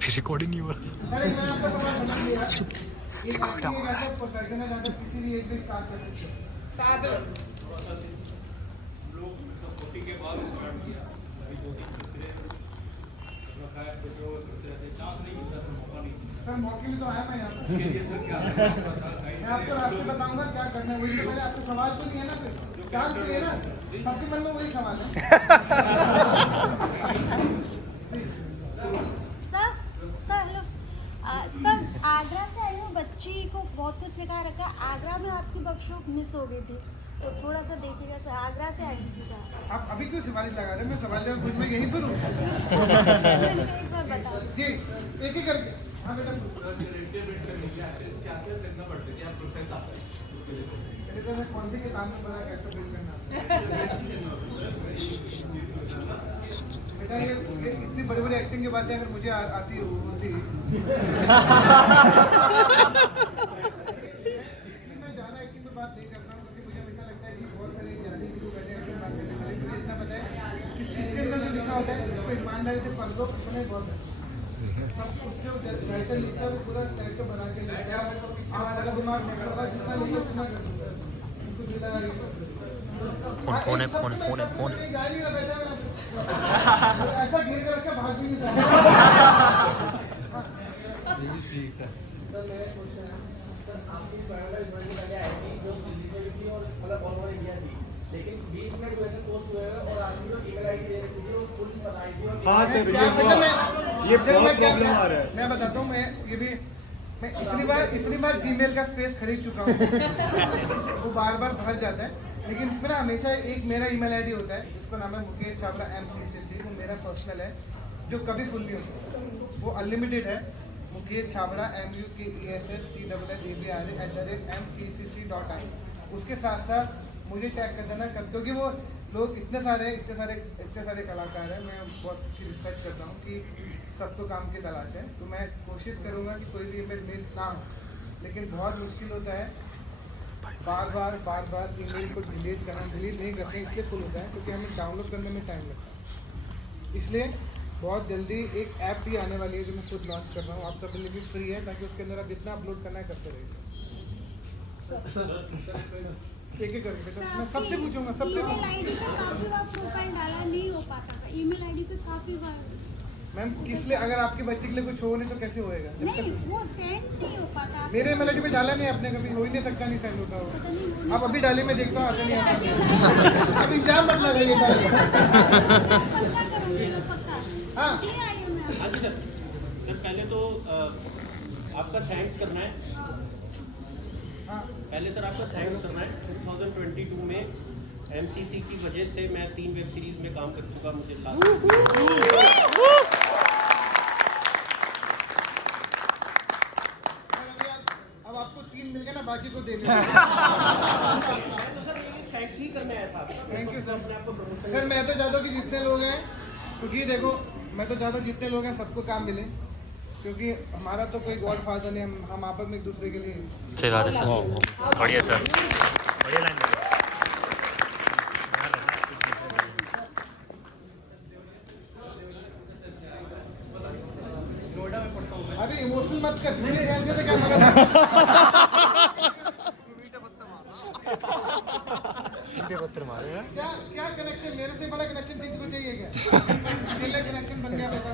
फिर रिकॉर्डिंग नहीं हो रहा। चुप रिकॉर्ड हो रहा है। किसी भी एक भी स्टार्ट कर सकते हैं। सर मौके लिए तो आया मैं यहाँ पर। मैं आपको रास्ते बताऊंगा क्या करना है। वही तो पहले आपको सवाल तो नहीं है ना, फिर चांस चाहिए ना, सबके मन में वही सवाल है। सर हेलो सर, आगरा से आई हूँ, बच्ची को बहुत कुछ सिखा रखा है। आगरा में आपकी वर्कशॉप मिस हो गई थी, तो थोड़ा सा देखिएगा सर। आगरा से आई थी सर। आप अभी क्यों सिफारिश लगा रहे हैं? मैं सवाल जवाब कुछ में यहीं पर हूँ। एक बार बताओ जी एक ही करके। हाँ बेटा पहले तो मैं कौन सी किताब में बना कैरेक्टर बिल्ड करना। बेटा ये इतनी बड़ी बड़ी एक्टिंग की बातें अगर मुझे आती होती मैं ज़्यादा एक्टिंग पे बात नहीं कर रहा हूँ, क्योंकि मुझे हमेशा लगता है कि बहुत सारे जाने की लोग ऐसे बात करने वाले। मुझे इतना पता है कि स्क्रिप्ट के अंदर जो लिखा होता है उसको ईमानदारी से पढ़ दो, सुने बहुत है। सब उसके राइटर लिखता है वो पूरा कैरेक्टर बना के लिखता है। आप अगर दिमाग में जितना लिखे उतना कर दो। उसको जिला फोन है फोन ऐसा घेर कर रखा भाग भी नहीं सकता। सर मेरा क्वेश्चन है, सर आपकी पैराडाइज बनने वाली आईटी जो दिल्ली थी और मतलब ऑल ओवर इंडिया थी, लेकिन 20 मिनट वैसे पोस्ट हुए हैं और आदमी को ईमेल आईडी दे रखी थी और फुल आईडी और हाँ सर ये बहुत प्रॉब्लम आ रहा है। मैं बताता हूँ, मैं इतनी बार जीमेल का स्पेस खरीद चुका हूँ। वो बार बार भर जाता है, लेकिन इसमें ना हमेशा एक मेरा ईमेल आईडी होता है जिसका नाम है मुकेश छाबड़ा MCCC। वो मेरा पर्सनल है जो कभी फुल नहीं होता, वो अनलिमिटेड है। मुकेश छाबड़ा MUKESSCAABRA@MCCC.in। उसके साथ साथ मुझे टैग कर देना, क्योंकि वो लोग इतने सारे कलाकार हैं। मैं बहुत रिस्पेक्ट करता हूँ कि सबको काम की तलाश है, तो मैं कोशिश करूँगा कि कोई भी इमेज मिस ना हो। लेकिन बहुत मुश्किल होता है बार बार ईमेल को डिलीट नहीं करते, इसलिए फुल होता है क्योंकि हमें डाउनलोड करने में टाइम लगता है। इसलिए बहुत जल्दी एक ऐप भी आने वाली है जो मैं खुद लॉन्च कर रहा हूँ, आप सबके लिए भी फ्री है, ताकि उसके अंदर आप जितना अपलोड करना है करते रहिए। एक एक करके मैं सबसे पूछूंगा, सबसे ईमेल आईडी पे काफी बार प्रोफाइल डाला नहीं हो पाता था। ईमेल आईडी पे काफी बार मैम किस लिए, अगर आपके बच्चे के लिए कुछ हो नहीं तो कैसे होएगा? जब नहीं, वो सेंड नहीं हो पाता। मेरे ईमेल आईडी पे डाला नहीं आपने कभी, हो ही नहीं सकता, नहीं सेंड होता हो। आप अभी डालिए, मैं देखता हूँ आता नहीं आता। अब एग्जाम मत लगाइए। हाँ सर पहले तो आपका थैंक्स करना है। हाँ पहले सर आपका थैंक्स करना है। 2022 में MCC की वजह से मैं 3 वेब सीरीज में काम कर चुका। मुझे अब आपको 3 मिल गए ना, बाकी को दे दे। थैंक्स ही करने आया था। Thank you sir. सर मैं तो चाहता हूँ कि जितने लोग हैं, क्योंकि देखो मैं तो चाहता हूँ जितने लोग हैं सबको काम मिले, क्योंकि हमारा तो कोई गॉड फादर नहीं, हम आपस में एक दूसरे के लिए। सही बात है सर, बढ़िया सर, बढ़िया लाइन। अभी इमोशनल मत कर, धीरे ऐसे से क्या मगर पत्थर मारे हैं। क्या कनेक्शन, मेरे से बड़ा कनेक्शन किसी को चाहिए क्या? अकेले कनेक्शन बन गया बेटा।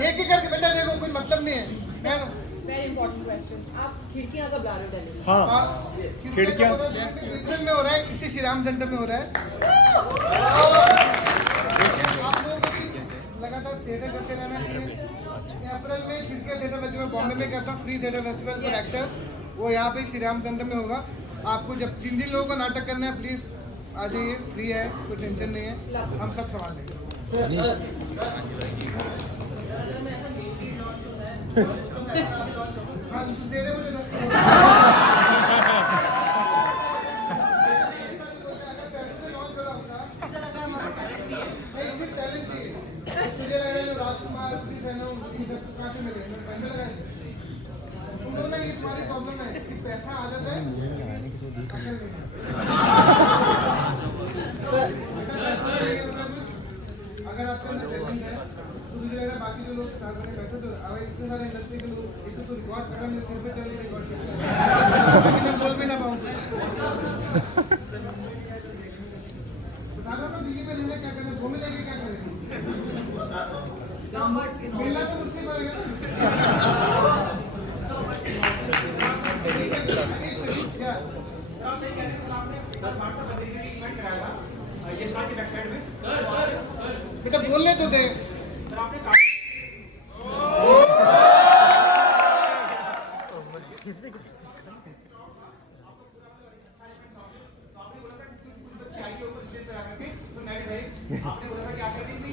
एक ही करके बेटा देखो, कोई मतलब नहीं है। वेरी इंपॉर्टेंट क्वेश्चन, आप खिड़कियां कब ला रहे हो दिल्ली में? हाँ खिड़कियाँ इसमें में हो रहा है, इसी श्री राम सेंटर में हो रहा है। आप लोगों को भी लगातार थिएटर करते रहना चाहिए। अप्रैल में खिड़कियाँ थिएटर जो मैं बॉम्बे में करता हूँ, free theatre festival for actor, वो यहाँ पे श्री राम सेंटर में होगा। आपको जब जिन जिन लोगों को नाटक करना है प्लीज़ आ जाइए, फ्री है, कोई टेंशन नहीं है, हम सब संभाल लेंगे। हाँ दे दे मुझे 10 राजकुमार कहाँ से मिले, पैसे लगाए तुम लोग ना, ये तुम्हारा वाली प्रॉब्लम है कि पैसा आ जाता है अकल नहीं है। अगर आपके अंदर टैलेंट है तो मुझे लग रहा है बाकी जो लोग स्टार्ट करने बैठे तो अब इतने सारे इंडस्ट्री के लोग एक तो रिकॉर्ड कर मेरे सिर पे चल रही रिकॉर्ड मैं बोल भी ना पाऊँ। तो दिल्ली में रहने क्या करें, घूमने लेके क्या करेंगे? मेला तो मुझसे पड़ेगा बेटा, बोलने तो दे। आपने बोला था क्या करती थी,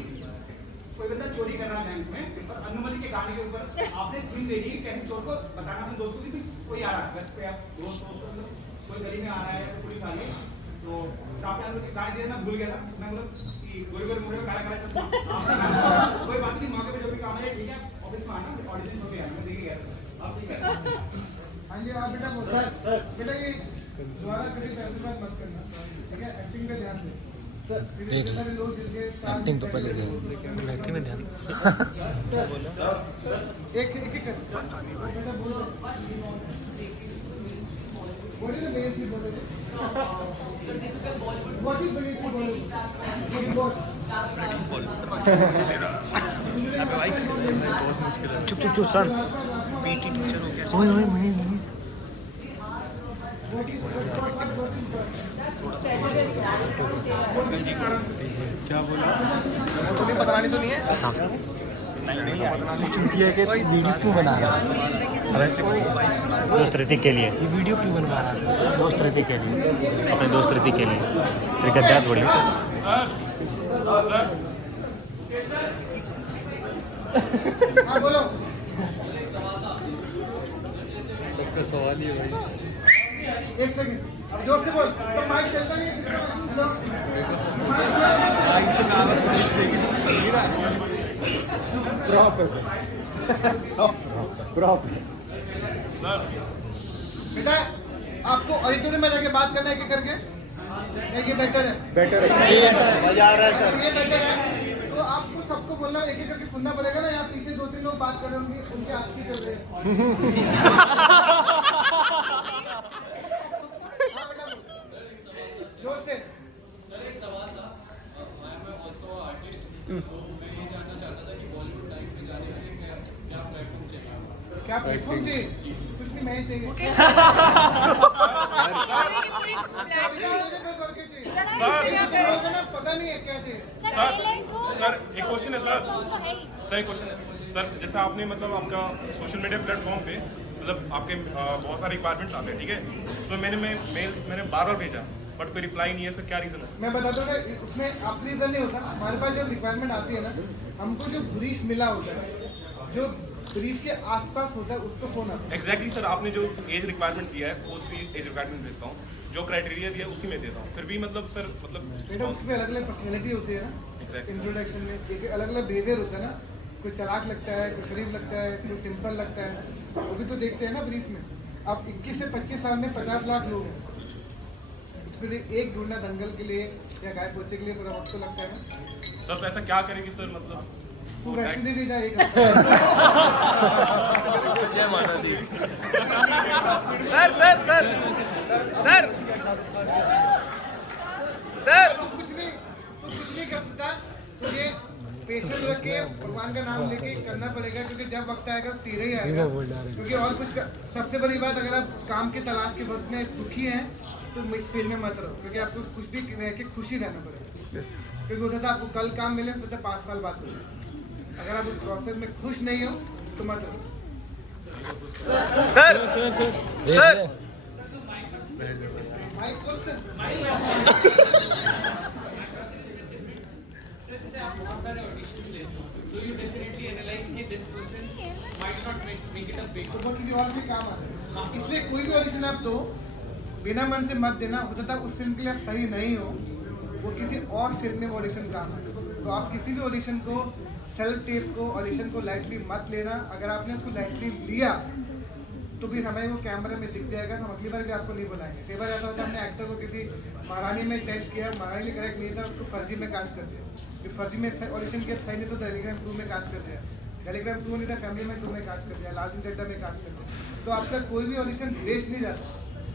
कोई बंदा चोरी कर रहा है बैंक में और अनुमति के गाने के ऊपर आपने थीम दे दी कहीं चोर को बताना अपने दोस्तों की कोई आ रहा है बस पे, आप दोस्त कोई गली में आ रहा है तो पुलिस आ रही है तो आपने अनुमति गाने दिया, मैं भूल गया था, मैं बोला कि गोरे गोरे मुड़े में काला काला चश्मा, कोई बात नहीं, मौके पे जो भी काम है ठीक है, ऑफिस में आना ऑडिशन हो गया, मैं देख गया आप ठीक है। हाँ जी, आप बेटा बोल बेटा ये दोबारा कभी पैसे बात मत करना, ठीक है? एक्टिंग पे ध्यान दे सर। एक्टिंग तो पहले एक्टिंग में ध्यान एक कर बोलिए ना, मेन सी बोलो बहुत ही बड़ी सी बोलो चुप चुप चुप सर, पीटी टीचर हो गया। ओए ओए मनी मनी क्या बोला? तुम्हें बतानी तो नहीं है ये कि वीडियो क्यों बना रहा है? दोस्त ऋतिक के लिए ये वीडियो क्यों बनवा रहा है? दोस्त ऋतिक के लिए अपने दोस्त ऋतिक के लिए तेरे गद्दार थोड़ी हाँ बोलो। सवाल ही है भाई। एक सेकंड, अब जोर से बोल, तो माइक चलता नहीं है किसका? प्रॉप है सर, प्रॉप है बेटा। आपको ऑडिटोरियम में जाके बात करना है कि करके नहीं, ये बेटर है, बेटर है, मजा आ रहा है सर। ये बेटर है तो आपको सबको बोलना, एक एक करके सुनना पड़ेगा ना। यहाँ पीछे 2-3 लोग बात कर रहे होंगे, उनके आस्की कर रहे हैं। हाँ बेटा, जोर से। सर एक सवाल था, आई एम आल्सो आर्टिस्ट, तो मैं ये जानना चाहता था कि बॉलीवुड टाइप में जाने के लिए क्या प्लेटफॉर्म चाहिए? क्या प्लेटफॉर्म चाहिए? कुछ नहीं, मैं ही चाहिए। पता नहीं है क्या चाहिए। सर एक क्वेश्चन है सर एक क्वेश्चन है सर, जैसे आपने मतलब आपका सोशल मीडिया प्लेटफॉर्म पे मतलब आपके बहुत सारे रिक्वायरमेंट्स आते हैं, ठीक है? तो मैंने बार भेजा बट कोई रिप्लाई नहीं है सर, क्या रीज़न है? मैं बताता हूँ, उसमें आप रीज़न नहीं होता। हमारे पास जब रिक्वायरमेंट आती है ना, हमको जो ब्रीफ मिला होता है, जो ब्रीफ के आसपास होता है, उसको फोन आता है। एग्जैक्टली सर, आपने जो एज रिक्वायरमेंट दिया है वो उसी एज रिक्वायरमेंट भेजता हूँ, जो क्राइटेरिया दिया है उसी में देता हूँ, फिर भी मतलब सर बेटा उसमें अलग अलग पर्सनैलिटी होती है ना। इंट्रोडक्शन में एक अलग अलग बिहेवियर होता है ना, कोई चालाक लगता है, कोई शरीफ लगता है, कोई सिंपल लगता है, वो भी तो देखते हैं ना ब्रीफ में। अब 21 से 25 साल में 50 लाख लोग हैं, उसमें से एक ढूंढना दंगल के लिए या गाय पोचे के लिए थोड़ा वक्त तो लगता है ना सर। तो ऐसा क्या करेंगे सर, मतलब तू वैक्सीन भी जा एक sir sir sir sir sir कुछ नहीं कर सकता। तुझे पेशेंस रख के भगवान का नाम लेके करना पड़ेगा, क्योंकि जब वक्त आएगा तेरे ही आएगा। क्योंकि और कुछ सबसे बड़ी बात, अगर आप काम की तलाश के वक्त में दुखी हैं तो इस फील्ड में मत रहो, क्योंकि आपको कुछ भी रह के खुशी रहना पड़ेगा। क्योंकि हो सकता है आपको कल काम मिले, हो सकता है 5 साल बाद मिले। अगर आप उस प्रोसेस में खुश नहीं हो तो मत रहो। सर सर माय क्वेश्चन, जैसे आप बहुत सारे ऑडिशंस लेते हो, तो यू डेफिनेटली एनालाइज कि this person might not make it a big, तो वो किसी और भी काम आता है। इसलिए कोई भी ऑडिशन आप दो, बिना मन से मत देना। हो सकता है उस फिल्म के लिए आप सही नहीं हो, वो किसी और फिल्म में ऑडिशन काम है। तो आप किसी भी ऑडिशन को, सेल्फ टेप को, ऑडिशन को लाइटली मत लेना। अगर आपने उसको लाइटली लिया तो भी हमें वो कैमरे में दिख जाएगा, तो हम अगली बार भी आपको नहीं बुलाएंगे। कई बार ऐसा होता है हमने एक्टर को किसी महारानी में टेस्ट किया, महारानी करेक्ट नहीं था, उसको फर्जी में कास्ट कर दिया, फिर फर्जी में ऑडिशन किया सही नहीं तो टेलीग्राम 2 में कास्ट कर दिया, टेलीग्राम 2 नहीं था फैमिली में 2 में कास्ट कर दिया, लाल चड्डा में कास्ट कर दिया। तो आपका कोई भी ऑडिशन वेस्ट नहीं जाता,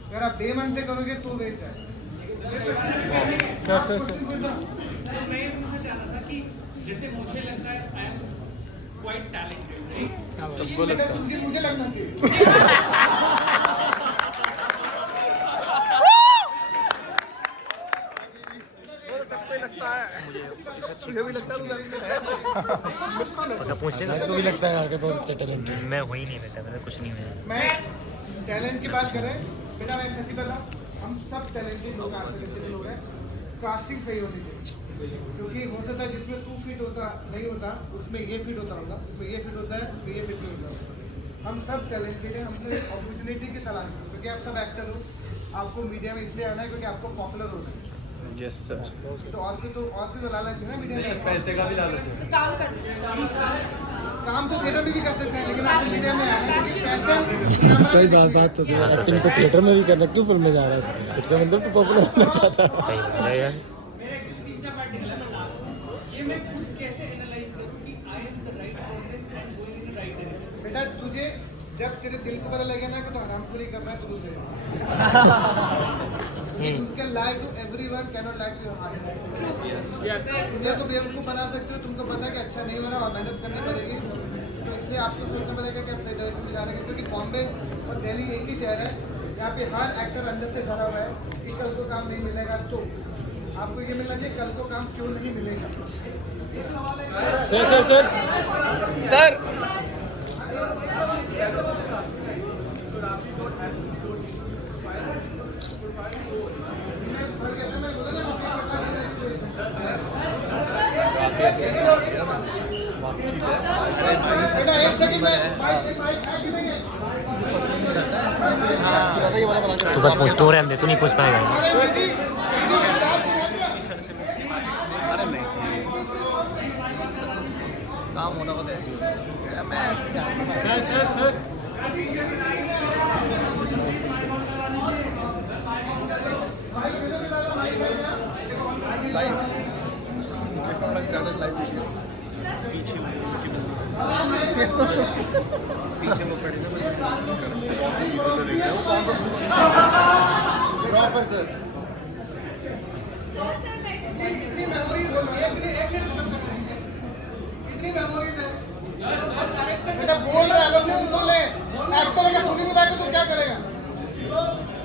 अगर आप बेमन से करोगे तो वेस्ट है। सर मैं ये पूछना चाह रहा था कि जैसे मुझे लगता है I am quite talented, right? सबको लगता है। मुझे लगना चाहिए। मुझे भी लगता तो पूछ लेना, इसको भी लगता है आपके बहुत अच्छा टैलेंट है। मैं हो ही नहीं बेटा, मेरा कुछ नहीं हुआ। मैं टैलेंट की बात करें बेटा, मैं सच्ची बता, हम सब टैलेंटेड लोग लोग हैं, कास्टिंग सही होनी चाहिए, क्योंकि हो सकता है जिसमें तू फिट होता नहीं होता उसमें ये फिट होता होगा, उसमें ये फिट होता है तो ये फिट नहीं होता। हम सब टैलेंटेड हैं, हमको एक अपॉर्चुनिटी की तलाश है, क्योंकि आप सब एक्टर हो, आपको मीडिया में इसलिए आना है क्योंकि आपको पॉपुलर होना है। Yes sir. तो और भी लालच है ना मीडिया में, पैसे का भी लालच है। काम करते हैं, काम तो थिएटर में भी कर सकते हैं, लेकिन आप मीडिया में आना है क्योंकि पैशन। सही बात तो सही, एक्टिंग तो थिएटर में भी करना, क्यों फिल्म में जा रहा है? इसका मतलब तो पॉपुलर होना चाहता है। सही बोल रहा है यार। मेरा एक्चुअली तीन चार पार्ट निकला था लास्ट, ये मैं खुद कैसे एनालाइज करूं कि I am the right person and going in the right direction? बेटा तुझे जब तेरे दिल को पता लगे ना कि तो हरामखोरी कर रहा है तो you can lie to everyone, can not lie to your heart. दुनिया को बेवकूफ़ बना सकते हो, तुमको पता है कि अच्छा नहीं हो रहा और मेहनत करनी पड़ेगी, तो इसलिए आपको सोचना पड़ेगा कि आप सही डायरेक्शन में जा रहे हैं, क्योंकि बॉम्बे और दिल्ली एक ही शहर है, यहाँ पे हर एक्टर अंदर से डरा हुआ है कि कल को काम नहीं मिलेगा, तो आपको ये मिलना चाहिए कल को काम क्यों नहीं मिलेगा। सर बेटा एक सेकंड में माइक है कि नहीं है? तू बस पूछ, तू रहने दे, तू नहीं पूछ पाएगा। काम होना होता है। पीछे वो खड़े ना सर। इतनी मेमोरीज हो, इतनी मेमोरीज है। बेटा बोल रहा है, सुन तो ले, एक्टर का सुनी नहीं पाएगा तो क्या करेगा? तो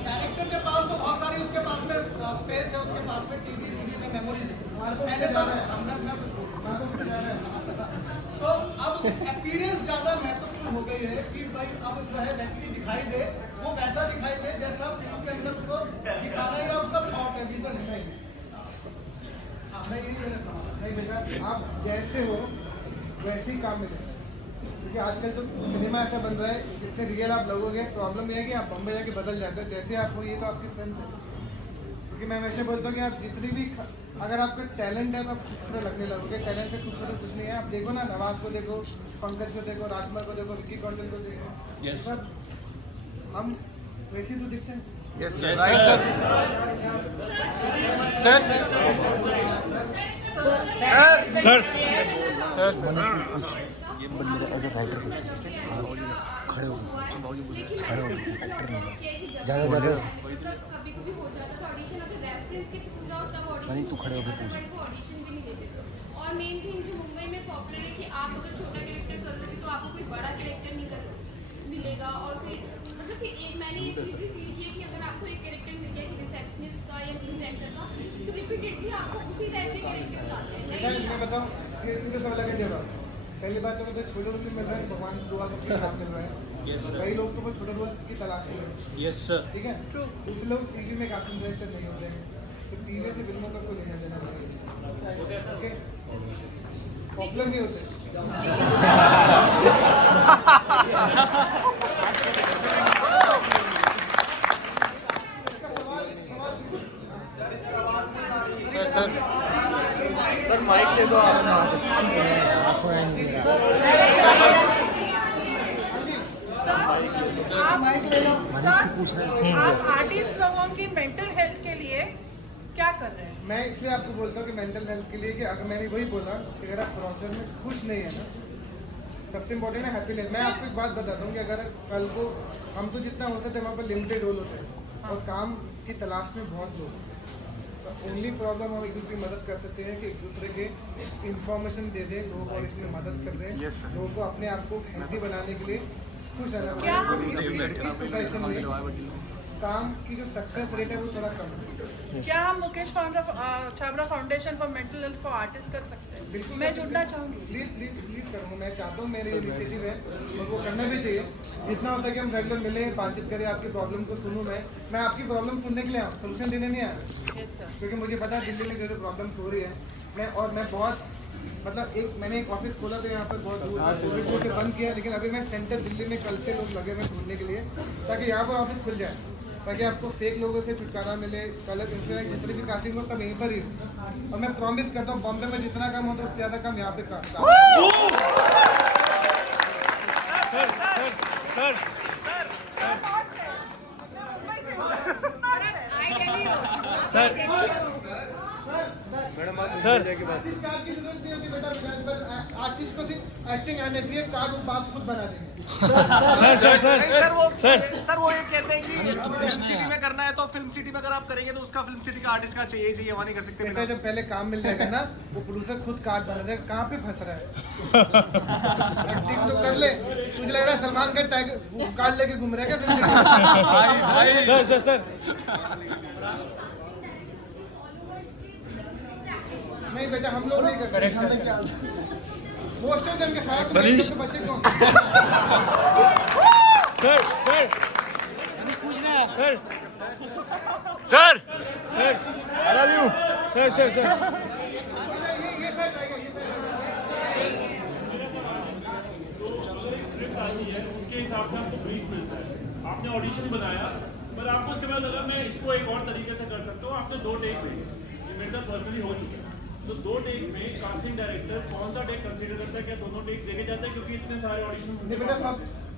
डायरेक्टर के पास तो बहुत सारी उसके पास में स्पेस है, उसके पास में टीवी में मेमोरीज है। पहले तो अब एक्सपीरियंस ज़्यादा महत्वपूर्ण हो गई है कि भाई अब जो है व्यक्ति दिखाई दे, वो वैसा दिखाई दे जैसा फिल्म के अंदर उसको दिखाना है या उसका थॉट है, विजन है। हाँ मैं यही कहना चाहूँगा, नहीं बेटा आप जैसे हो वैसे ही काम मिलेगा, क्योंकि आजकल तो सिनेमा ऐसा बन रहा है, जितने रियल आप लगोगे, प्रॉब्लम यह है कि आप बम्बई जाके बदल जाते हैं, जैसे आप हो ये तो आपकी फिल्म है। क्योंकि मैं वैसे बोलता हूँ कि आप जितनी भी अगर आपका टैलेंट है तो आप खूबसूरत लगने लगोगे, टैलेंट से खूबसूरत कुछ नहीं है। आप देखो ना, नवाज को देखो, पंकज को देखो, राजकुमार को देखो, विकी कौशल को देखो, सब हम वैसे ही तो दिखते हैं। Yes sir. ये मेरा एज ए राइटर क्वेश्चन, खड़े हो ज़्यादा कभी कभी हो जाता था ऑडिशन, अगर रेफरेंस के थ्रू जाओ तब ऑडिशन तू खड़े होकर पूछ। ऑडिशन भी नहीं देते। और मेन थिंग जो मुंबई में पॉपुलर है कि आप अगर छोटा कैरेक्टर कर लोगे तो आपको कोई बड़ा कैरेक्टर नहीं कर मिलेगा। और फिर मतलब कि मैंने ये चीज़ भी फील की है कि अगर आपको एक कैरेक्टर मिल गया कि रिसेप्शनिस्ट का या न्यूज़ एंकर का, तो रिपीटेडली आपको उसी टाइप के कैरेक्टर आते हैं। मैं बताऊँ कि तुझे सब अलग है जवाब। पहली बात तो मुझे छोटे रोल मिल रहा है, भगवान दुआ करके काम मिल रहा है। कई लोग तो छोटे रोल की तलाश में है। Yes sir. ठीक है, कुछ लोग टीवी में कास्टिंग डायरेक्टर नहीं होते हैं, तो टीवी से फिल्मों का कोई लेना देना नहीं है। ओके, पॉपुलर नहीं होते। सर माइक दे दो आप। आप आर्टिस्ट लोगों की मेंटल हेल्थ के लिए क्या कर रहे हैं? मैं इसलिए आपको बोलता हूँ कि मेंटल हेल्थ के लिए कि अगर मैंने वही बोला कि अगर आप प्रोसेस में खुश नहीं है ना, सबसे इम्पोर्टेंट है हैप्पीनेस। मैं आपको एक बात बताता हूँ कि अगर कल को हम तो जितना होता है वहाँ पर लिमिटेड रोल होते हैं और काम की तलाश में बहुत लोग, तो ओनली प्रॉब्लम हम एक दूसरे की मदद कर सकते हैं कि एक दूसरे के इंफॉर्मेशन दे दें लोगों को, इसमें मदद कर रहे हैं लोगों को अपने आप को हेल्थी बनाने के लिए खुश रहना पड़ेगा। इस प्रोफेशन में काम की जो सक्सेस रेट है वो थोड़ा कम है। क्या हम Mukesh Chhabra foundation for mental health for artist कर सकते हैं? मैं जुड़ना चाहूँगी। प्लीज करूँगा। मैं चाहता हूँ मेरी इनिशिएटिव है और वो करना भी चाहिए। जितना हो सके हम रेगुलर मिले, बातचीत करें, आपकी प्रॉब्लम को सुनूँ। मैं आपकी प्रॉब्लम सुनने के लिए आऊँ, सोल्यूशन देने नहीं आया। क्योंकि मुझे पता है दिल्ली में जो जो प्रॉब्लम्स हो रही है, मैं बहुत मतलब मैंने एक ऑफिस खोला तो यहाँ पर बहुत दूर कोविड से बंद किया, लेकिन अभी मैं सेंटर दिल्ली में कल से लोग लगे हुए ढूंढने के लिए ताकि यहाँ पर ऑफिस खुल जाए, ताकि आपको फेक लोगों से छुटकारा मिले। गलत इंस्टाग्राम जितनी भी कास्टिंग हो सब यहीं पर ही हो। और मैं प्रॉमिस करता हूँ बॉम्बे में जितना काम होता है उससे ज़्यादा काम यहाँ पे आर्टिस्ट को सिर्फ एक्टिंग आने चाहिए, कार्ड बाप खुद बना देंगे। सर वो ये कहते हैं कि फिल्म सिटी में करना है तो फिल्म सिटी में अगर आप करेंगे तो उसका फिल्म सिटी का आर्टिस्ट का चाहिए, वहाँ नहीं कर सकते। बेटा जब पहले काम मिल जाएगा ना, वो प्रोड्यूसर खुद कार्ड बना देगा। कहाँ पे फंस रहा है? एक्टिंग तो कर ले। तुझे लग रहा है सलमान का टैग कार्ड लेके घूम रहा है क्या? सर नहीं बेटा, हम लोग नहीं करते। मोस्ट ऑफ देम के साथ बच्चे कौन? पूछना है sir I love you sir ये सर उसके हिसाब से आपको ब्रीफ मिलता है। आपने ऑडिशन बनाया, पर आपको उसके बाद अगर मैं इसको एक और तरीके से कर सकता हूँ, आपने 2 टेक भेजे, मेरे साथ पर्सनली हो चुका है। तो 2 टेक में कास्टिंग डायरेक्टर कौन सा टेक कंसीडर करता है? क्या दोनों टेक देखे जाते हैं? क्योंकि इतने सारे ऑडिशन नहीं बेटा,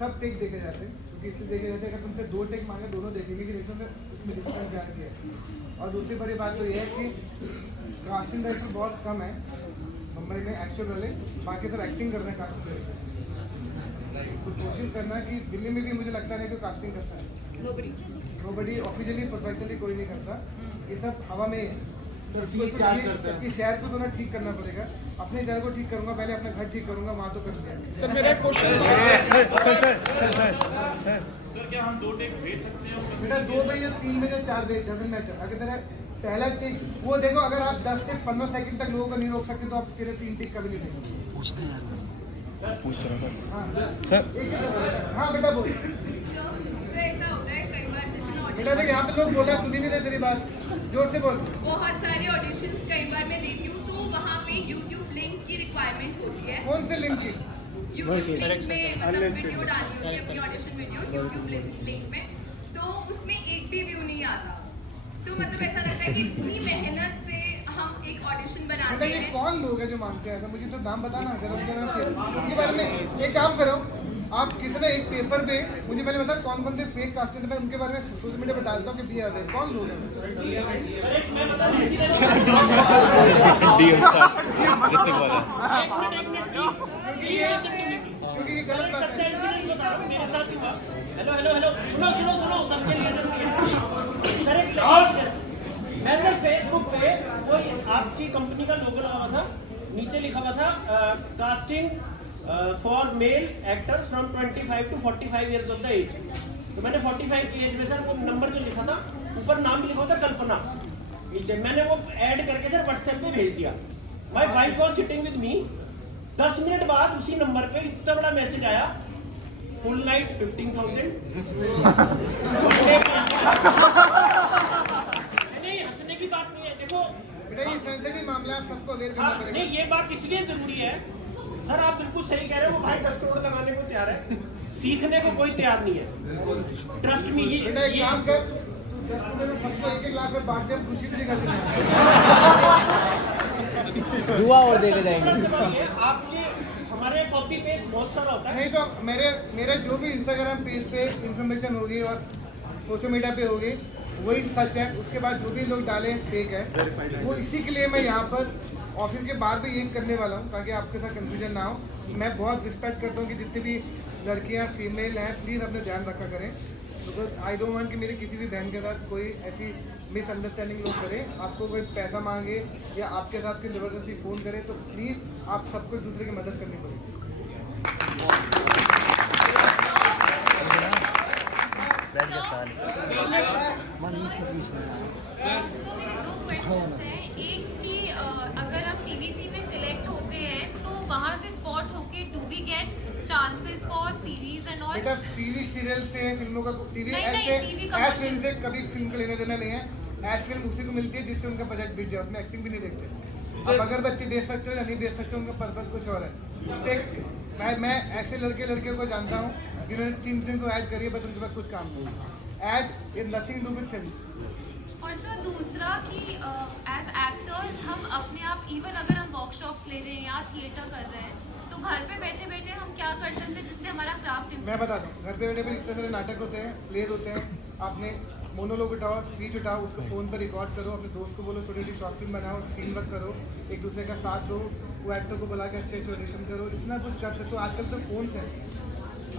सब टेक देखे जाते हैं। क्योंकि इसलिए देखे जाते हैं अगर तुमसे 2 टेक मांगे दोनों देखेंगे कि देखो उसमें डिफरेंस क्या किया। और दूसरी बड़ी बात तो ये है कि कास्टिंग डायरेक्टर बहुत कम है मुंबई में एक्चुअल वाले, बाकी सब एक्टिंग कर रहे हैं कास्टिंग डायरेक्टर। तो कोशिश करना कि दिल्ली में भी मुझे लगता नहीं कि कास्टिंग करता है। नोबडी ऑफिशियली प्रोफेशनली कोई नहीं करता, ये सब हवा में ही है। कि शहर को थोड़ा ठीक करना पड़ेगा। अपने शहर को ठीक करूंगा, पहले अपना घर ठीक करूंगा, वहाँ तो कर दिया। सर मेरा क्वेश्चन सर क्या हम 2 टेक भेज सकते हैं? बेटा 2 भेज या 3 भेज या 4 भेज, डजंट मैटर। अगर तेरा पहला टेक वो देखो, अगर आप 10 से 15 सेकंड तक लोगों को नहीं रोक सकते तो आप तेरे 3 टेक कभी नहीं देंगे। पूछ रहा था हाँ सर। हाँ बेटा बोल। तो ऐसा होता है कई बार, जैसे बेटा देख यहाँ पे लोग बोल रहे हैं, सुनी नहीं रहे तेरी बात, जोर से बोल। बहुत सारे ऑडिशंस कई बार मैं देती हूँ, तो वहाँ पे YouTube लिंक की रिक्वायरमेंट होती है। कौन से लिंक की? YouTube लिंक में मतलब वीडियो डाली होती है, अपनी ऑडिशन वीडियो YouTube लिंक में, तो उसमें एक भी व्यू नहीं आता। तो मतलब ऐसा लगता है कि इतनी मेहनत से हम एक ऑडिशन बनाते ये हैं। कौन लोग हैं जो मांगते हैं ऐसा? मुझे तो नाम बताना जरा से उनके बारे में। एक काम करो, आप किसी ने एक पेपर पे मुझे पहले बता कौन कौन से फेक कास्टिंग मैं उनके बारे में सोशल मीडिया पे डालता हूँ कि दिया है कौन लोग हैं। क्योंकि ये गलत बात है। हेलो सुनो सबके लिए सर, मैं सर फेसबुक पे कोई आपकी कंपनी का लोगो लगा हुआ था, नीचे लिखा हुआ था casting for male actor from 25 to 45 years of the age. तो मैंने 45 की एज में सर वो नंबर जो लिखा था, ऊपर नाम भी लिखा था कल्पना, नीचे मैंने वो ऐड करके सर व्हाट्सएप पे भेज दिया। My wife was sitting with me, 10 minute बाद उसी नंबर पे इतना बड़ा मैसेज आया, फुल नाइट 15,000। नहीं हंसने की बात नहीं है, देखो बेटा ये सेंसिटिव मामला है, सबको अवेयर करना पड़ेगा। नहीं ये बात इसलिए जरूरी है सर, आप बिल्कुल सही कह रहे हो। वो भाई 10 करोड़ लगाने को तैयार है, सीखने को कोई तैयार नहीं है। Trust me. बेटा एक काम कर, सबको 1-1 लाख में बांट दे, खुशी भी कर देना। दुआ और देके जाएंगे। आपके हमारे कॉपी पेस्ट बहुत सारा होता है। नहीं तो मेरे जो भी इंस्टाग्राम पेज पे इंफॉर्मेशन होगी और सोशल मीडिया पे होगी वही सच है। उसके बाद जो भी लोग डाले फेक है, वो इसी के लिए मैं यहाँ पर ऑफिस के बाहर भी यही करने वाला हूँ ताकि आपके साथ कंफ्यूजन ना हो। मैं बहुत रिस्पेक्ट करता हूँ कि जितनी भी लड़कियाँ फीमेल हैं प्लीज़ अपने ध्यान रखा करें, बिकॉज आई डोंट वांट कि मेरी किसी भी बहन के साथ कोई ऐसी मिसअंडरस्टैंडिंग लोग करें, आपको कोई पैसा मांगे या आपके साथ कोई ज़बरदस्ती फ़ोन करे तो प्लीज़ आप सबको एक दूसरे की मदद करनी पड़ेगी। सो मेरे दो क्वेश्चंस हैं। एक कि अगर हम टीवीसी में सिलेक्ट होते हैं तो वहाँ से स्पॉट होके do we get chances for series and all? बेटा टीवी सीरियल से फिल्मों का टीवी नहीं, ऐड नहीं, से TV ऐड फिल्म commercials। से कभी फिल्म का लेना देना नहीं है। ऐड फिल्म उसी को मिलती है जिससे उनका बजट बिक जाए, उसमें एक्टिंग भी नहीं देखते। अब अगरबत्ती बेच सकते हो या नहीं बेच सकते हो, उनका पर्पज कुछ और है। उससे मैं ऐसे लड़कियों को जानता हूँ जिन्होंने 3 को ऐड करी है बट उनके पास कुछ काम नहीं। Add is nothing do with film. और सर दूसरा कि एज एक्टर्स हम अपने आप इवन अगर हम वर्कशॉप्स ले रहे हैं या थिएटर कर रहे हैं तो घर पे बैठे बैठे हम क्या कर सकते हैं जिससे हमारा क्राफ्ट मैं बताता हूँ, घर पे बैठे भी इतने सारे नाटक होते हैं, प्लेज होते हैं। आपने मोनोलॉग उठाओ, स्पीच उठाओ, उसको फ़ोन पर रिकॉर्ड करो, अपने दोस्त को बोलो छोटी छोटी शॉर्ट फिल्म बनाओ, सीन वर्क करो, एक दूसरे का साथ दो, वो एक्टर को बुला के अच्छे ऑडिशन करो, इतना कुछ कर सकते हो। आजकल तो फ़ोन्स हैं,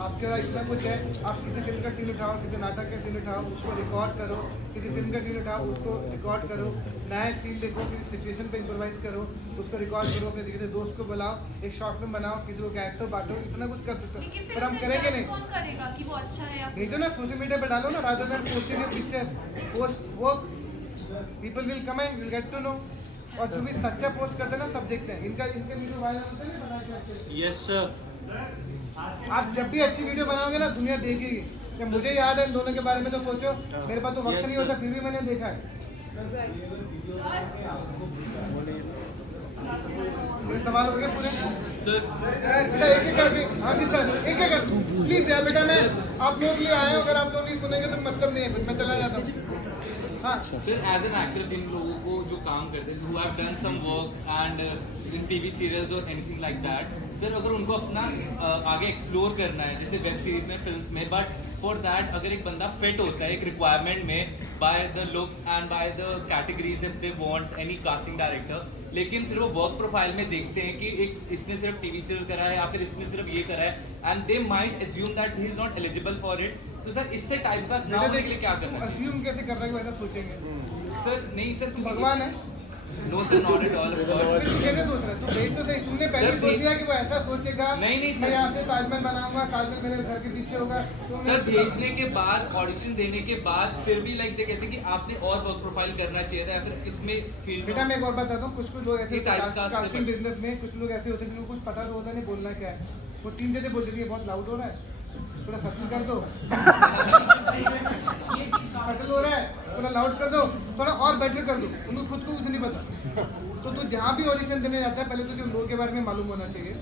आपके पास इतना कुछ है। आप किसी फिल्म का सीन उठाओ, किसी नाटक का सीन उठाओ, उसको रिकॉर्ड करो, किसी फिल्म का सीन उठाओ, उसको रिकॉर्ड करो, नया सीन देखो, किसी सिचुएशन पे इम्प्रोवाइज करो, उसको रिकॉर्ड करो, अपने किसी दोस्त को बुलाओ, एक शॉर्ट फिल्म बनाओ, किसी को कैरेक्टर बांटो, इतना कुछ कर सकते लेकिन हो। फिर पर हम उसे करेंगे जज नहीं। कौन करेगा कि वो अच्छा है या भेजो ना, सोशल मीडिया पे डालो ना, rather than posting a picture, post work, people will come and will get to know. और जो भी सच्चा पोस्ट करते हैं ना सब देखते हैं। इनके वीडियो वायरल होते हैं बना के। Yes sir. आप जब भी अच्छी वीडियो बनाओगे ना दुनिया देखेगी। क्या मुझे याद है इन दोनों के बारे में, तो सोचो मेरे पास तो वक्त नहीं होता फिर भी मैंने देखा है। मेरे सवाल हो गए पूरे सर बेटा, एक एक करके। हाँ जी सर, एक एक करके प्लीज यार बेटा, मैं आप लोग के लिए आया हूँ, अगर आप लोग नहीं सुनेंगे तो मतलब नहीं है, फिर मैं चला जाता हूँ। हाँ सर एज एन एक्टर जिन लोगों को जो काम करते हैं who have done some work and in TV serials or anything like that, sir अगर उनको अपना आगे एक्सप्लोर करना है जैसे वेब सीरीज में, फिल्म्स में, बट फॉर दैट अगर एक बंदा फिट होता है एक रिक्वायरमेंट में by the looks and by the categories that they want any casting director, लेकिन फिर वो वर्क प्रोफाइल में देखते हैं कि एक इसने सिर्फ टीवी सीरियल करा है या फिर इसने सिर्फ ये करा है and they might assume that he is not eligible for it. So sir इससे टाइप का ना होने के लिए क्या करना चाहिए? अज्यूम कैसे कर रहे हो, ऐसा सोचेंगे? सर नहीं सर तुम भगवान है? No sir not at all. फिर तू कैसे सोच रहा है? तू भेज तो सही, तुमने पहले सर, सोच लिया कि वो ऐसा सोचेगा। नहीं, मैं सर। यहाँ से ताजमहल बनाऊंगा, ताजमहल मेरे घर के पीछे होगा। तो सर भेजने के बाद ऑडिशन देने के बाद फिर भी लाइक दे कहते हैं कि आपने और वर्क प्रोफाइल करना चाहिए था या फिर इसमें फील्ड बेटा मैं एक और बताता हूँ, कुछ लोग ऐसे ये typecast से कास्टिंग बिजनेस में कुछ लोग ऐसे होते हैं जिनको कुछ पता तो होता नहीं बोलना क्या है, वो 3 जगह बोल देती है बहुत लाउड हो रहा है, थोड़ा सटल कर दो, सटल हो रहा है थोड़ा लाउड कर दो, थोड़ा और बेटर कर दो, उनको खुद को कुछ नहीं पता। तो तू जहाँ भी ऑडिशन देने जाता है पहले तुझे लोगों के बारे में मालूम होना चाहिए।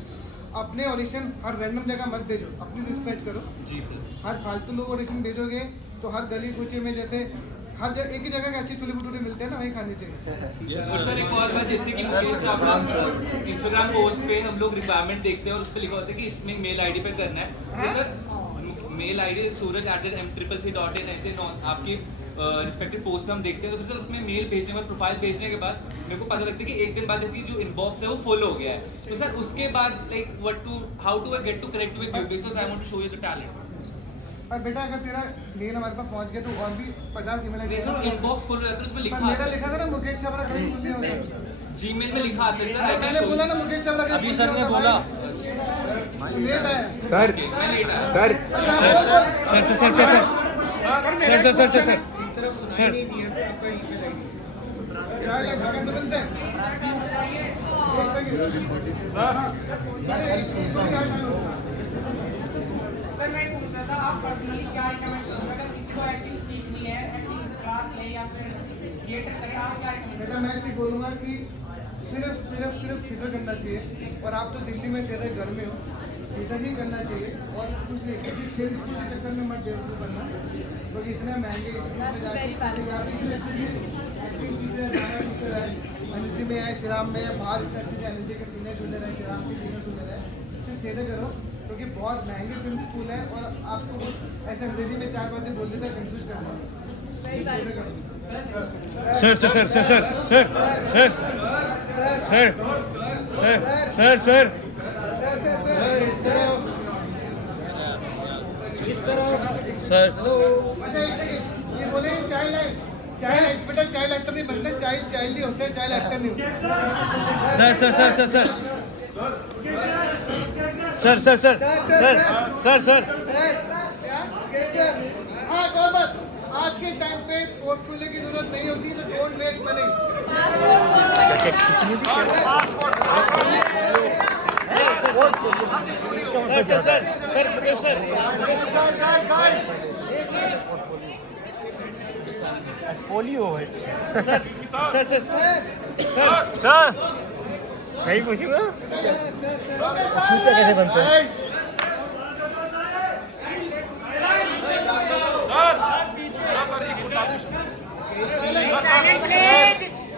अपने ऑडिशन हर रैंडम जगह मत भेजो, अपनी रिस्पेक्ट करो। जी सर। हर फालतू लोग ऑडिशन भेजोगे तो हर गली कूचे में जैसे हर जगह एक ही जगह के अच्छे छोले भटूरे मिलते हैं ना, वहीं खाने चाहिए। और सर एक और बात, जैसे कि मुकेश चावला इंस्टाग्राम पोस्ट पे हम लोग रिक्वायरमेंट देखते हैं और उस पर लिखा होता है कि इसमें मेल आईडी पे करना है, तो सर मेल आईडी suraj@mccc.in ऐसे आपकी रिस्पेक्टिव पोस्ट पे हम देखते हैं, तो सर उसमें मेल भेजने पर प्रोफाइल भेजने के बाद मेरे को पता लगता है कि एक दिन बाद इसकी जो इनबॉक्स है वो फुल हो गया है, तो सर उसके बाद like how to I get to connect with you because I want to show you the talent. और बेटा अगर तेरा मेल हमारे पास पहुंच गया तो और भी 50 email ID sir inbox full हो जाता है, उसमें लिखा मेरा आता लिखा था ना मुकेश छाबड़ा कहीं कुछ नहीं होता। है जीमेल में लिखा आता है सर। अरे मैंने बोला ना मुकेश छाबड़ा कहीं अभी कुछ सर नहीं ने होता बोला भाई। तू लेट आया सर मैं लेट आया। सर अच्छा, sir sir sir sir sir sir sir इस तरफ सुनाई नहीं दिया सर आपका ईमेल आईडी क्या लगता है कैसे बनते हैं सर सर मैं पूछ रहा था आप पर्सनली क्या रिकमेंड करोगे अगर किसी को एक्टिंग सीखनी है, एक्टिंग क्लास ले या फिर थिएटर करे, आप क्या रिकमेंड बेटा मैं ऐसे बोलूँगा कि सिर्फ थिएटर करना चाहिए। और आप तो दिल्ली में तेरे घर में हो, थिएटर ही करना चाहिए और कुछ नहीं, किसी फिल्म के चक्कर में मत बेवकूफ़ बनना, क्योंकि इतने महंगे एनएसडी में है, श्रीराम में है, बाहर इतने अच्छे एनएसडी के सीनियर जूनियर है, श्रीराम के सीनियर जूनियर है, थिएटर करो, क्योंकि बहुत महंगी फिल्म स्कूल है और आपको ऐसे अंग्रेजी में 4 बातें बोल देता है, कंफ्यूज करना। Sir sir sir sir sir sir sir sir sir sir sir अच्छा ये बोले चाइल्ड बेटा चाइल्ड एक्टर नहीं बनते, चाइल्ड ही होते हैं, चाइल्ड एक्टर नहीं होते। Sir sir sir sir sir sir sir sir sir sir हाँ कौन बात, आज के टाइम पे पोर्टफोलियो की जरूरत नहीं होती, तो don't waste money. Sir sir sir polio है sir sir sir sir sir नहीं पूछूंगा जूते कैसे बनते हैं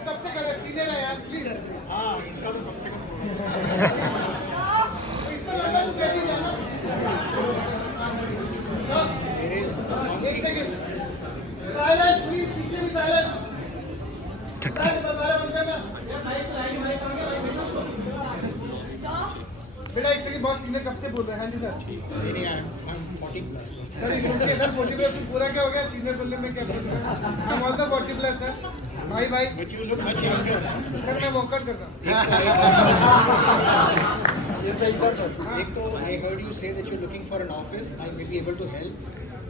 कब से कर सीनियर है यार प्लीज। हाँ इसका तो कम से कम एक सेकंड साइलेंट प्लीज, पीछे भी साइलेंट। बेटा एक सेकंड, बहुत सीनियर कब से बोल रहे हैं? हाँ जी सर। सर सर 40 प्लस पूरा क्या हो गया? सीनियर बोलने में क्या बोल रहे हैं? I am also 40 plus sir. भाई but you look much younger sir. मैं वर्कआउट करता हूँ। एक तो I heard you say that you're looking for an office. I may be able to help.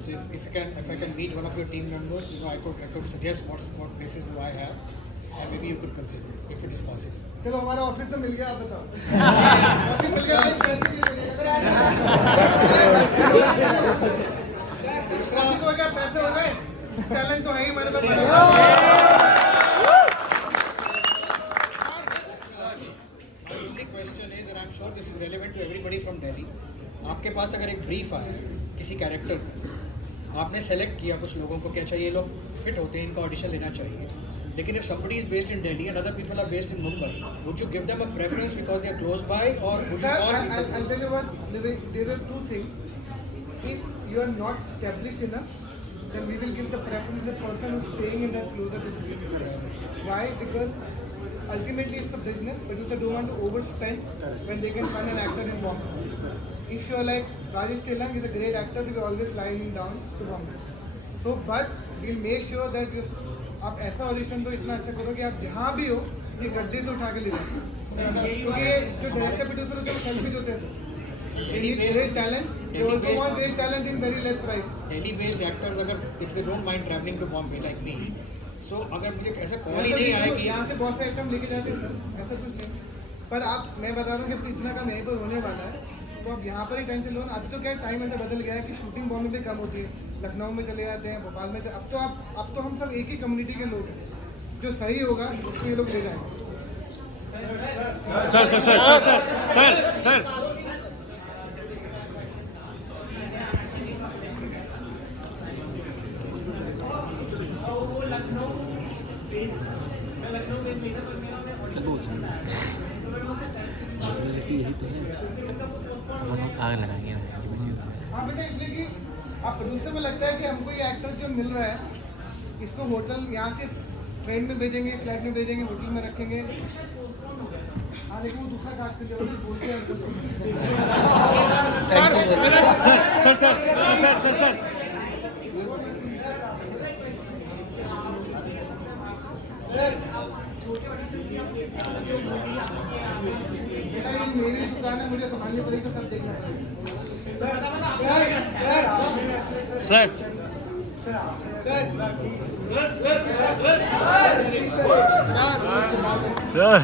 So if I can meet one of your team members, I could suggest what places do I have, and maybe you could consider if it is possible. चलो हमारा office तो मिल गया, आप बताओ। Office मिल गया, पैसे नहीं मिले। ऑफिस हो गया, पैसे हो गए, टैलेंट तो है ही हमारे पास। My only question is, and I'm sure this is relevant to everybody from Delhi. आपके पास अगर एक ब्रीफ आया है किसी कैरेक्टर का, आपने सेलेक्ट किया कुछ लोगों को कि अच्छा ये लोग फिट होते हैं, इनका ऑडिशन लेना चाहिए, लेकिन if somebody is based in Delhi and other people are based in Mumbai, would you give them a preference because they are close by, or would you Sir, call I'll tell you what, there are two things. If you are not established enough, then we will give the preference to the person who's staying in that closer to the city. Why? Because ultimately it's a business, producer don't want to overspend when they can find an actor in Bombay. If you are like Rajesh Telang is a great actor, we will always fly him down to Bombay. So, but we'll make sure that you आप ऐसा audition तो इतना अच्छा करो कि आप जहाँ भी हो ये गड्ढे तो उठा के ले जाओ, क्योंकि जो डायरेक्टर प्रोड्यूसर होते हैं वो सेल्फिश होते हैं। Great talent, they also want great talent in very less price. Delhi based actors अगर if they don't mind traveling to Bombay like me, so अगर मुझे ऐसा कॉल ही नहीं आया कि यहाँ से बहुत से एक्टर लेके जाते हैं सर, ऐसा कुछ नहीं। पर आप, मैं बता रहा हूँ कि इतना काम यहीं पर होने वाला है, तो आप यहाँ पर ही टेंशन लो। अब तो क्या टाइम ऐसा बदल गया है कि शूटिंग बॉम्बे में कम होती है, लखनऊ में चले जाते हैं, भोपाल में अब तो हम सब एक ही कम्युनिटी के लोग हैं, जो सही होगा उसको ये लोग ले जाएंगे। Sir sir sir sir sir sir यही तो है, आग लगाएंगे। हाँ बेटा, इसलिए कि आप प्रोड्यूसर में लगता है कि हमको ये एक्टर जो मिल रहा है इसको होटल यहाँ से ट्रेन में भेजेंगे, फ्लाइट में भेजेंगे, होटल में रखेंगे। हाँ लेकिन वो दूसरा कास्ट कर दिया, बोलते हैं sir sir sir sir sir sir बेटा ये मेरी दुकान है, मुझे संभालनी पड़ेगी, तो सब देखना पड़ेगा। सर सर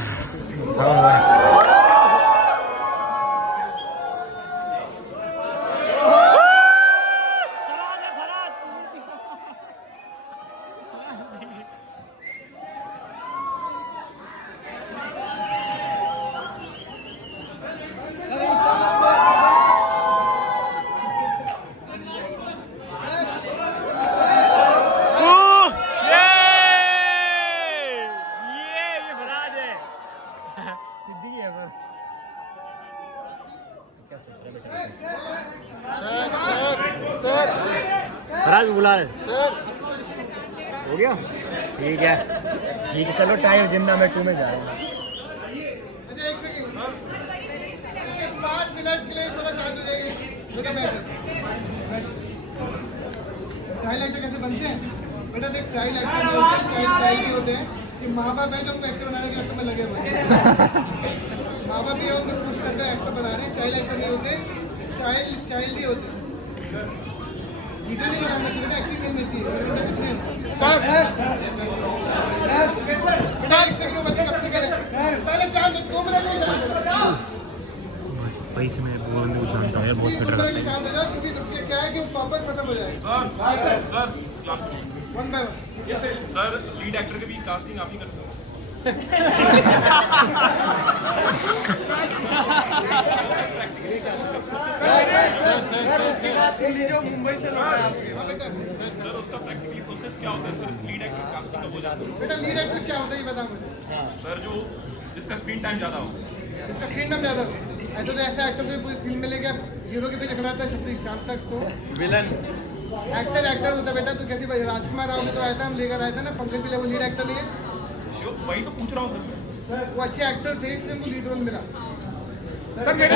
ये हो गया ठीक है चलो टाइगर जिन्ना मैं 2 में जा रहा हूँ अच्छा एक सेकंड 5 मिनट के लिए थोड़ा शांत हो जाइए चाइल्ड एक्टर कैसे बनते हैं बेटा देख चाइल्ड एक्टर नहीं होते चाइल्ड ही होते हैं कि माँ बाप है जो उनको एक्टर बनाने के लिए लगे हुए हैं माँ बाप ही उनको पुश करते हैं एक्टर बना रहे हैं चाइल्ड एक्टर नहीं होते चाइल्ड ही होते हैं वीडियो नहीं बनाना चाहिए बेटा एक्टिंग करनी चाहिए कुछ नहीं सर क्यों बच्चे कब से करें पहले शांत 2 मिनट नहीं भाई से मैं बोलने को जानता हूँ यार बहुत फिट रहता है शांत हो जाओ क्योंकि क्या है कि वो प्रॉपर खत्म हो जाएगा sir one by one sir lead actor की भी कास्टिंग आप ही करते हो मुंबई से लौटा है सर उसका प्रैक्टिकली प्रोसेस क्या होता है सर लीड एक्टर कास्टिंग का हो जाता है बेटा लीड एक्टर क्या होता है ये बता मुझे सर जो जिसका स्क्रीन टाइम ज़्यादा हो इसका स्क्रीन टाइम ज़्यादा हो ऐसा तो ऐसा एक्टर को पूरी फिल्म में लेके हीरो के पीछे खड़ा रहता है पूरी शाम तक तो विलन एक्टर होता बेटा तो कैसे भाई राजकुमार राव में तो आया था हम लेकर आए थे ना पंकज भी वो लीड एक्टर नहीं है वही तो पूछ रहा हूँ सर वो अच्छे एक्टर थे इसलिए उनको लीड रोल मिला सर मेरे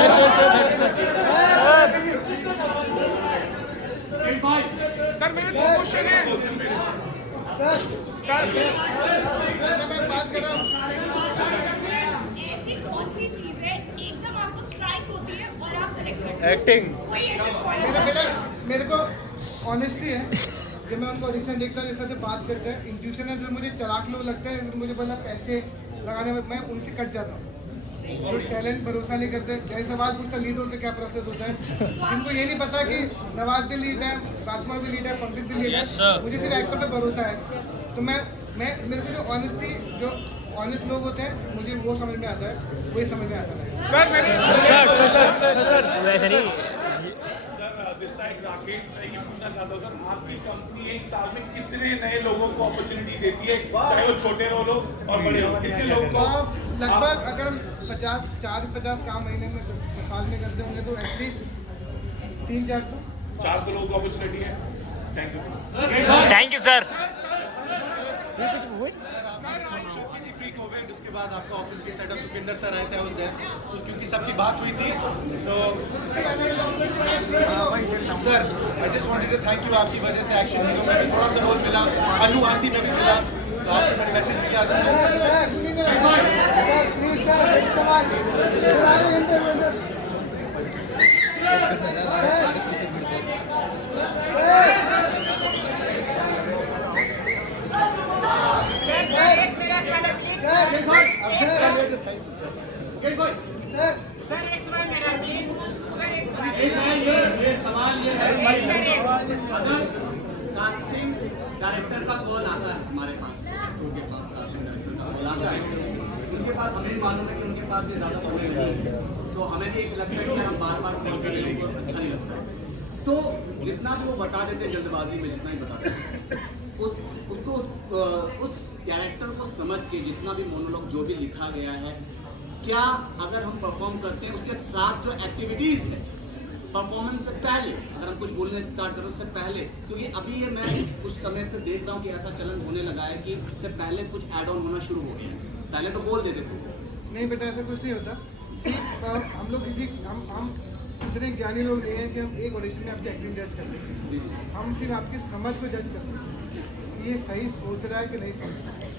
सर मेरे 2 क्वेश्चन हैं सर मैं बात कर रहा हूँ ऐसी कौन सी चीज है एकदम आपको स्ट्राइक होती है और आप सेलेक्ट करते हैं एक्टिंग कोई ऐसे पॉइंट मेरे को ऑनेस्टी है जब मैं उनको ऑडिशन देखता हूँ जैसे बात करते हैं इंट्यूशन है जो मुझे चलाक लोग लगते हैं मुझे बोला पैसे लगाने में मैं उनसे कट जाता हूँ जो टैलेंट भरोसा नहीं करते जैसे सवाल पूछता लीड रोल का क्या प्रोसेस होता है जिनको ये नहीं पता कि नवाज भी लीड है राजकुमार भी लीड है पंकज भी लीड है मुझे सिर्फ एक्टर पे भरोसा है तो मैं मेरे को जो ऑनेस्टी जो ऑनेस्ट लोग होते हैं मुझे वो समझ में आता है वही समझ में आता है सर मेरे राकेश मैं ये पूछना चाहता हूँ सर आपकी कंपनी एक साल में कितने नए लोगों को अपॉर्चुनिटी देती है चाहे वो छोटे रोल हो और बड़े हो कितने लोगों को लगभग अगर हम 50 काम महीने में साल में करते होंगे तो एटलीस्ट 300-400 लोगों को अपॉर्चुनिटी है thank you sir pre Covid उसके बाद आपका ऑफिस भी सेटअप सुखविंदर सर आए थे उस दिन तो क्योंकि सबकी बात हुई थी तो sir I just wanted to thank you आपकी वजह से एक्शन हीरो में भी थोड़ा सा रोल मिला अनु आंटी में भी मिला तो आपको मैंने मैसेज किया था कास्टिंग डायरेक्टर का कॉल आता है हमारे पास उनके पास कास्टिंग डायरेक्टर का कॉल आता है उनके पास हमें मालूम है कि उनके पास ये ज़्यादा समय नहीं है तो हमें भी एक लगता है कि हम बार बार कॉल करें उनको अच्छा नहीं लगता है तो जितना भी वो बता देते हैं जल्दबाजी में जितना ही बता देते हैं उस कैरेक्टर को समझ के जितना भी मोनोलॉग जो भी लिखा गया है क्या अगर हम परफॉर्म करते हैं उसके साथ जो एक्टिविटीज़ है परफॉर्मेंस से पहले अगर हम कुछ बोलने स्टार्ट करें उससे पहले क्योंकि अभी ये मैं कुछ समय से देख रहा हूँ कि ऐसा चलन होने लगा है कि उससे पहले कुछ ऐड ऑन होना शुरू हो गया पहले तो बोल देते थे नहीं बेटा ऐसा कुछ नहीं होता हम लोग हम इतने ज्ञानी लोग नहीं हैं कि हम एक ऑडिशन में आपकी एक्टिंग जज करते हैं हम सिर्फ आपकी समझ को जज करते हैं कि ये सही सोच रहा है कि नहीं सोच रहा है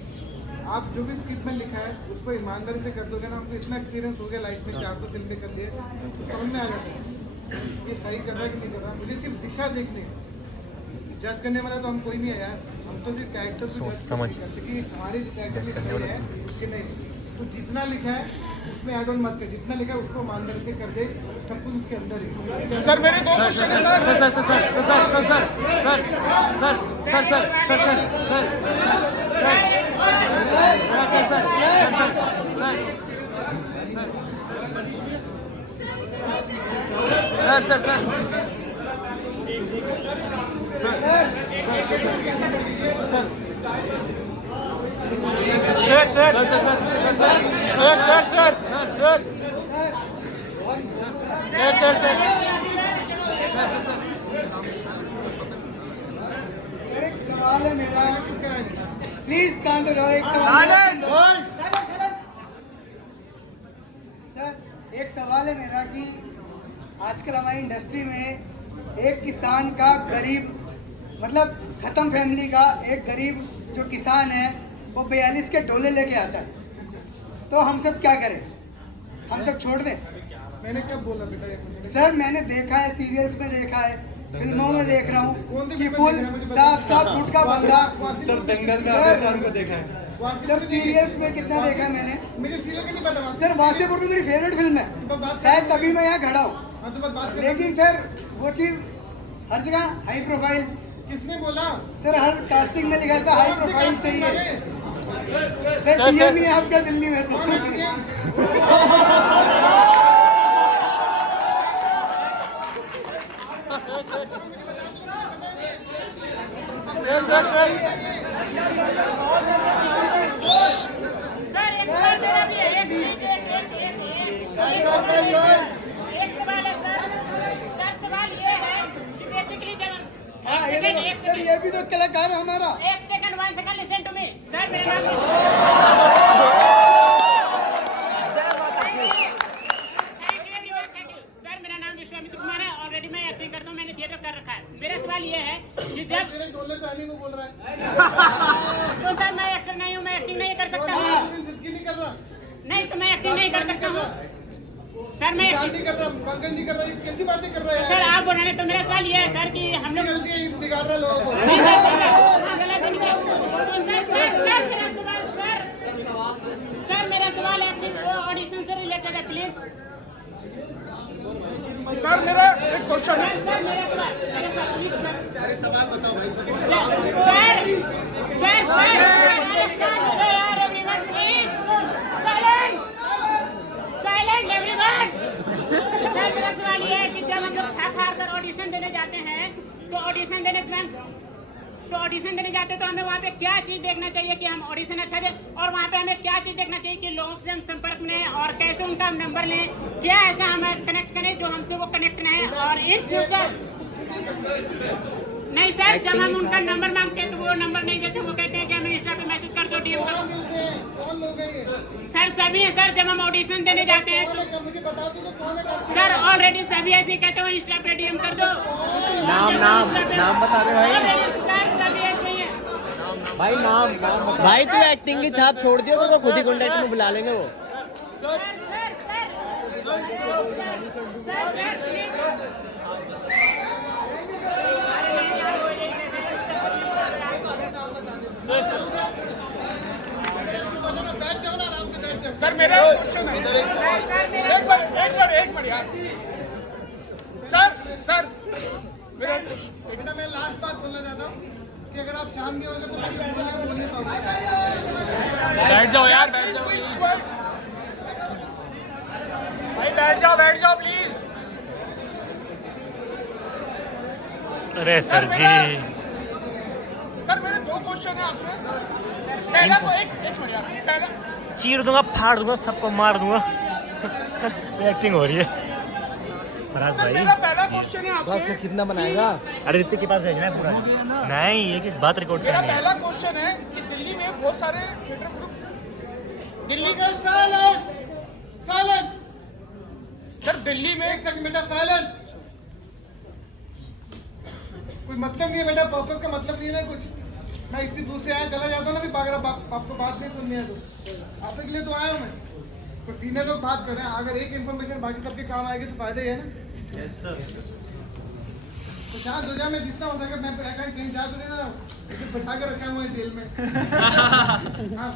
आप जो भी स्क्रिप्ट में लिखा है उसको ईमानदारी से कर दोगे ना हमको इतना एक्सपीरियंस हो गया लाइफ में 400 फिल्में कर लिए तो समझ में आ जाता है ये सही कर रहा है कि नहीं कर रहा मुझे सिर्फ दिशा देखनी है जज करने वाला तो हम कोई नहीं है यार हम तो सिर्फ कैरेक्टर को जज करते कि हमारे जो कैरेक्टर लिखे है कि नहीं तो जितना लिखा है उसमें ऐड ऑन मत कर जितना लिखा है उसको ईमानदारी से कर दे सब कुछ उसके अंदर ही सर मेरे 2 क्वेश्चन हैं सर सवाल है मेरा, प्लीज शांत हो जाओ। एक सवाल सर, एक सवाल है मेरा कि आजकल हमारी इंडस्ट्री में एक किसान का गरीब, मतलब खत्म फैमिली का एक गरीब जो किसान है वो 42 के डोले लेके आता है, तो हम सब क्या करें? हम सब छोड़ दें? मैंने कब बोला बेटा ये? सर मैंने देखा है, सीरियल्स में देखा है, फिल्मों में देख रहा हूँ कि फुल 7-7 फुट का बंदा। सर दंगल में आपने उनको देखा है? सर सीरियल्स में कितना देखा है मैंने। मुझे सीरियल का नहीं पता। सर वासेपुर तो मेरी फेवरेट फिल्म है, शायद तभी मैं यहाँ खड़ा हूँ। लेकिन सर वो चीज़ हर जगह हाई प्रोफाइल। किसने बोला? सर हर कास्टिंग में लिखा था हाई प्रोफाइल चाहिए। सर पीएम ही आपका दिल्ली में सर ये भी तो कलाकार है हमारा। एक second 1 second listen to me sir, मेरा नाम सर, मेरा नाम विश्वामित्र कुमार है। ऑलरेडी मैं एक्टिंग करता हूँ, मैंने थिएटर कर रखा है। मेरा सवाल ये है कि जब तेरे डोले तो आने को बोल रहा है। तो सर मैं एक्टर नहीं हूँ, मैं एक्टिंग नहीं कर सकता हूँ। नहीं कर रहा। नहीं तो मैं एक्टिंग नहीं कर सकता हूँ सर। मैं नहीं कर रहा, पंकज नहीं कर रहा, कैसी बातें कर रहा है? सर आप बोल रहे हैं, तो मेरा सवाल ये है सर कि हम लोग गलती बिगाड़ रहे लोगों को। नहीं सर, गलत नहीं है। तो सर मेरा सवाल एक्टिंग ऑडिशन से रिलेटेड है, प्लीज। सर मेरा एक क्वेश्चन है। सर मेरा सवाल अरे सवाल बताओ भाई। मेरा सवाल ये है कि जब हम लोग थक हार कर ऑडिशन देने जाते हैं तो ऑडिशन देने जाते हैं तो हमें वहाँ पे क्या चीज़ देखना चाहिए कि हम ऑडिशन अच्छा दें, और वहाँ पे हमें क्या चीज़ देखना चाहिए कि लोगों से हम संपर्क में हैं और कैसे उनका हम नंबर लें, क्या ऐसा हमें कनेक्ट करें जो हमसे वो कनेक्ट न है। और इन फ्यूचर नहीं सर, जब हम उनका नंबर मांगते हैं तो वो नंबर नहीं देते, वो कहते हैं कि हमें इंस्टा पे मैसेज कर दो, डीएम कर दो। कौन लोग हैं ये? सर सभी है सर, जब हम ऑडिशन देने जाते हैं तो मुझे बता दो कौन है? सर ऑलरेडी सभी ऐसे ही कहते हो, इंस्टा पे डीएम कर दो। नाम बता दे भाई। सर सभी ऐसे ही है भाई नाम भाई, तू एक्टिंग की छाप छोड़ दियो तो खुद ही कॉन्टेक्ट में बुला लेंगे वो। सर मेरा क्वेश्चन है। एक मिनट यार। सर मेरा बेटा मैं लास्ट बात बोलना चाहता हूँ कि अगर आप शांत नहीं होंगे तो मैं बोल नहीं पाऊंगा। बैठ जाओ यार, बैठ जाओ भाई, बैठ जाओ प्लीज। अरे सर जी, सर मेरे 2 क्वेश्चन है आपसे। पहला तो एक मिनट यार, पहला चीर दूंगा, फाड़ दूंगा, सबको मार दूंगा। एक्टिंग हो रही है महाराज सर भाई। मेरा पहला क्वेश्चन है आपसे। कितना बनाएगा? अरे ऋतिक के पास भेजना है पूरा। नहीं, एक बात रिकॉर्ड मेरा करनी है। पहला क्वेश्चन है कि दिल्ली में बहुत सारे थिएटर ग्रुप, दिल्ली का साइलेंट सर दिल्ली में एक सेकंड बेटा, साइलेंट। कोई मतलब नहीं है बेटा, पर्पस का मतलब नहीं है ना कुछ। मैं इतनी दूर से आया, चला जाता हूँ ना भी पागल, आपको बात नहीं सुननी है तो आपके लिए तो आया हूँ मैं। तो सीनियर लोग बात कर रहे हैं, अगर एक इन्फॉर्मेशन बाकी सबके काम आएगी तो फायदा ही है ना। तो चार्ज हो जाए, मैं जितना हो सके मैं कहीं जा तो नहीं ना, बैठा के रखा हुआ है जेल में। हाँ,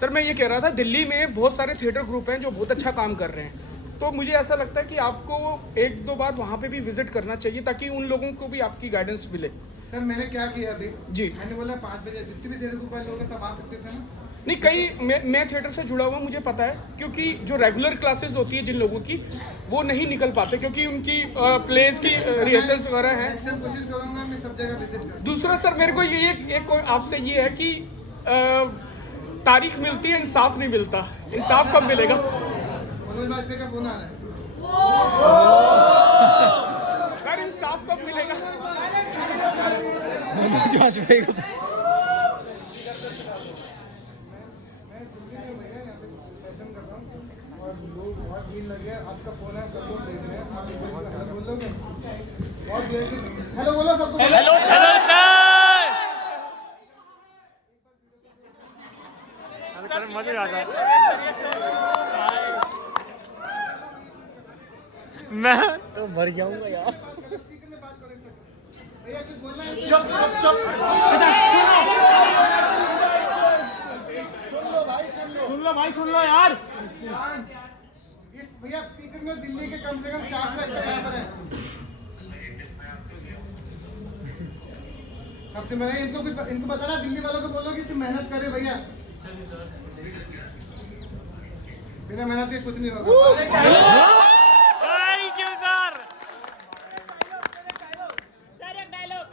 सर मैं ये कह रहा था, दिल्ली में बहुत सारे थिएटर ग्रुप हैं जो बहुत अच्छा काम कर रहे हैं, तो मुझे ऐसा लगता है कि आपको 1-2 बार वहाँ पे भी विजिट करना चाहिए ताकि उन लोगों को भी आपकी गाइडेंस मिले। सर मैंने क्या किया अभी जी, मैंने बोला 5 बजे जितने भी थिएटर ग्रुप वाले लोग हैं सब आ सकते थे ना। नहीं कई मैं थिएटर से जुड़ा हुआ, मुझे पता है, क्योंकि जो रेगुलर क्लासेस होती है जिन लोगों की, वो नहीं निकल पाते क्योंकि उनकी प्लेस की रिहर्सल्स वगैरह हैं। कोशिश करूंगा मैं सब जगह विजिट करूँ। दूसरा सर मेरे को ये एक आपसे ये है कि तारीख मिलती है, इंसाफ नहीं मिलता। इंसाफ कब मिलेगा? मनोज वाजपेयी का फोन आ रहा है। सर इंसाफ कब मिलेगा? मनोज वाजपेयी को मैं कुछ भी नहीं भैया, यहाँ पे फैशन कर रहा हूँ और लोग बहुत भीड़ लगे हैं। आपका फोन है, सब लोग देख रहे हैं। आप एक बार हेलो बोल दोगे? बहुत भीड़ है। हेलो बोलो सबको। Hello sir. सर मजे आ जाए। मैं तो मर जाऊंगा यार। चुप चुप चुप। सुन लो यार। भैया स्पीकर में दिल्ली के कम से कम 400 एक्टर यहाँ पर है। सबसे पहले इनको बताना, दिल्ली वालों को बोलो कि सिर्फ मेहनत करे भैया, बिना मेहनत के कुछ नहीं होगा। Thank you sir. सर एक डायलॉग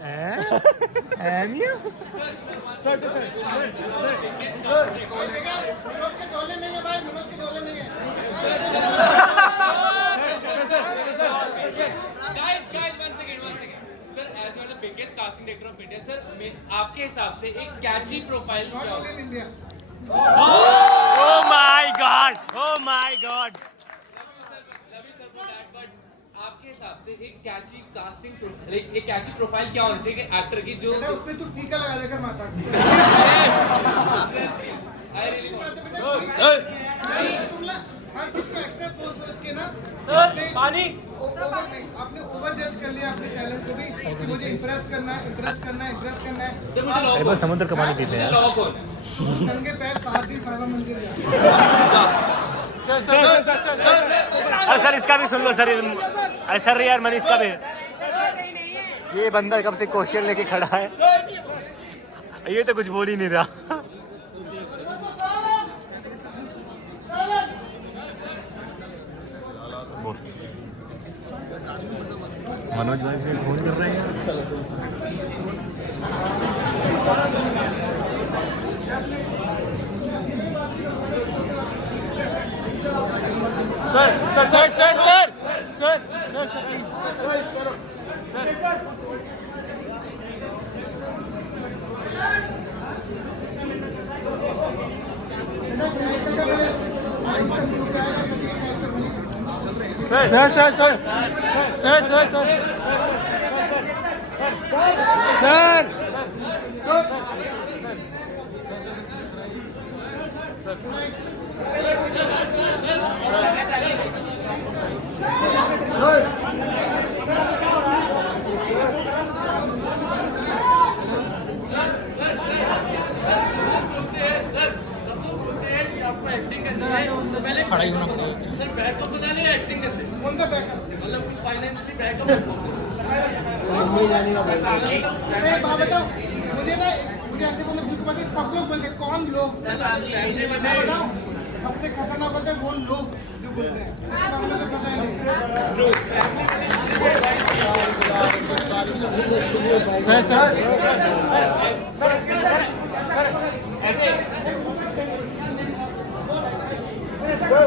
मनोज के डोले नहीं है भाई, मनोज के डोले नहीं है। Guys, one second. Sir, as you are the biggest casting director of India, sir, आपके हिसाब से एक catchy profile not only in India. Oh my God. आपके हिसाब से एक कैची कास्टिंग एक कैची प्रोफाइल क्या होनी चाहिए कि एक्टर की जो उस पे तू टीका लगा देकर माता की। सर तुम ना हर चीज को एक्स्ट्रा सोच के ना पानी आपने ओवर जज कर लिया अपने टैलेंट को भी कि मुझे इम्प्रेस करना है। सर मुझे समुद्र का पानी पीते हैं। नंगे पैर साथ ही सारा मंदिर गया। सर इसका भी सुन लो सर। सर यार मनीष का भी। ये बंदा कब से क्वेश्चन लेके खड़ा है, ये तो कुछ बोल ही नहीं रहा। मनोज भाई से फोन कर रहे हैं। सर खड़ा ही होना पड़ेगा। सर बैकअप बता ले एक्टिंग करते कौन सा बैकअप? मतलब कुछ फाइनेंशियली बैकअप मैं बात बताऊं, मुझे ना मुझे ऐसे बोलो मुझे पता है सब लोग बोलते हैं, कौन लोग? मैं बताऊं सबसे खतरनाक होता है वो लोग जो बोलते हैं, हम लोग को पता है नहीं।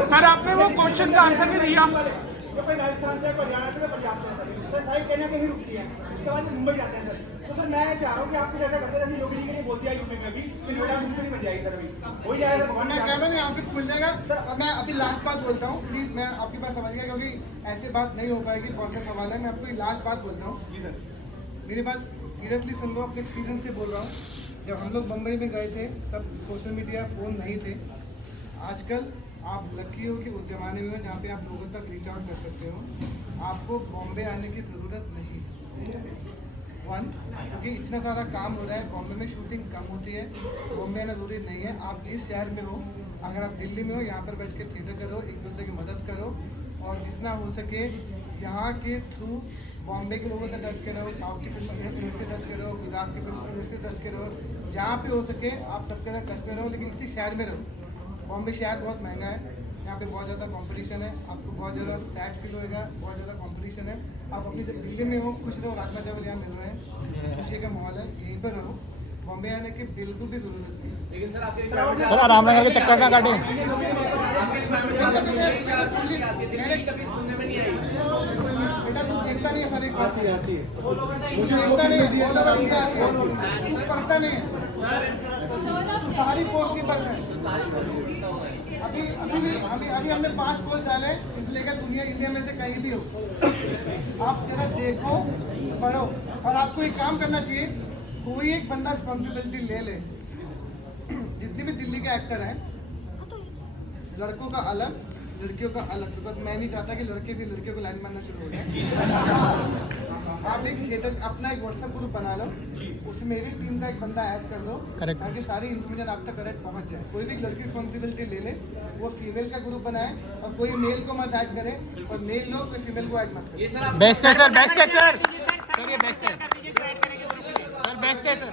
सर आपने वो क्वेश्चन का आंसर नहीं दिया। कोई राजस्थान से, कोई हरियाणा से, कोई पंजाब से सर साइड कहीं ना कहीं रुकती है, उसके बाद मुंबई जाते हैं सर। तो सर मैं चाह रहा हूँ कि आपको जैसा करते हैं, जैसे योगी जी के लिए बोल दिया यूपी में भी फिर नोएडा मुंबई बन जाएगी सर। अभी हो जाएगा सर, मैं कह रहा हूँ ऑफिस खुल जाएगा सर। अब मैं अभी लास्ट बात बोलता हूँ प्लीज, मैं आपकी बात समझ गया क्योंकि ऐसे बात नहीं हो पाएगी, बहुत सा सवाल है। मैं आपको लास्ट बात बोलता हूँ जी सर, मेरी बात सीरियसली सुन लो, अपने एक्सपीरियंस से बोल रहा हूँ। जब हम लोग बम्बई में गए थे तब सोशल मीडिया फ़ोन नहीं थे। आजकल आप लकी हो कि उस ज़माने में हो जहाँ पे आप लोगों तक रीच आउट कर सकते हो। आपको बॉम्बे आने की ज़रूरत नहीं। वन, क्योंकि इतना सारा काम हो रहा है, बॉम्बे में शूटिंग कम होती है, बॉम्बे आना ज़रूरी नहीं है। आप जिस शहर में हो, अगर आप दिल्ली में हो, यहाँ पर बैठ के थिएटर करो, एक दूसरे की मदद करो और जितना हो सके यहाँ के थ्रू बॉम्बे के लोगों से टच करो, साउथ की फिल्म से टच करो, गुजरात की फिल्म से टच करो, जहाँ पे हो सके आप सबके साथ टच में रहो, लेकिन इसी शहर में रहो। बॉम्बे शहर बहुत महंगा है, यहाँ पे बहुत ज़्यादा कंपटीशन है, आपको बहुत ज़्यादा सैड फील होएगा, बहुत ज़्यादा कंपटीशन है। आप अपनी दिल्ली में हो, खुश रहो, राजमा चावल यहाँ मिल रहे हैं, खुशी का माहौल है, यहीं पर रहो। बॉम्बे आने की बिल्कुल भी जरूरत नहीं। लेकिन सर आपके सर आराम लगा के चक्कर ना काटे। कभी सुनने में नहीं आई। बेटा तू देखता नहीं है, सारी बात ही आती है, मुझे देखता नहीं है, पढ़ता नहीं है, सारी पोस्ट नहीं पढ़ता है। अभी हमने 5 पोस्ट डाले, इसलिए दुनिया इंडिया में से कहीं भी हो, आप जरा देखो, पढ़ो, और आपको एक काम करना चाहिए, कोई एक बंदा रिस्पॉन्सिबिलिटी ले ले। जितने भी दिल्ली के एक्टर हैं, लड़कों का अलग, लड़कियों का अलग, बिकॉज मैं नहीं चाहता कि लड़के भी लड़कियों को लाइन मारना शुरू हो जाए। आप एक थिएटर अपना एक व्हाट्सएप ग्रुप बना लो, उसमें मेरी टीम का एक बंदा ऐड कर दो, ताकि सारी इन्फॉर्मेशन आप तक करेक्ट पहुंच जाए। कोई भी लड़की रिस्पॉन्सिबिलिटी ले ले, वो फीमेल का ग्रुप बनाए, और कोई मेल को मत ऐड करे, और मेल लोग कोई फीमेल को ऐड मत करे। बेस्ट है सर, बेस्ट है सर, सर ये बेस्ट है सर, बेस्ट है सर।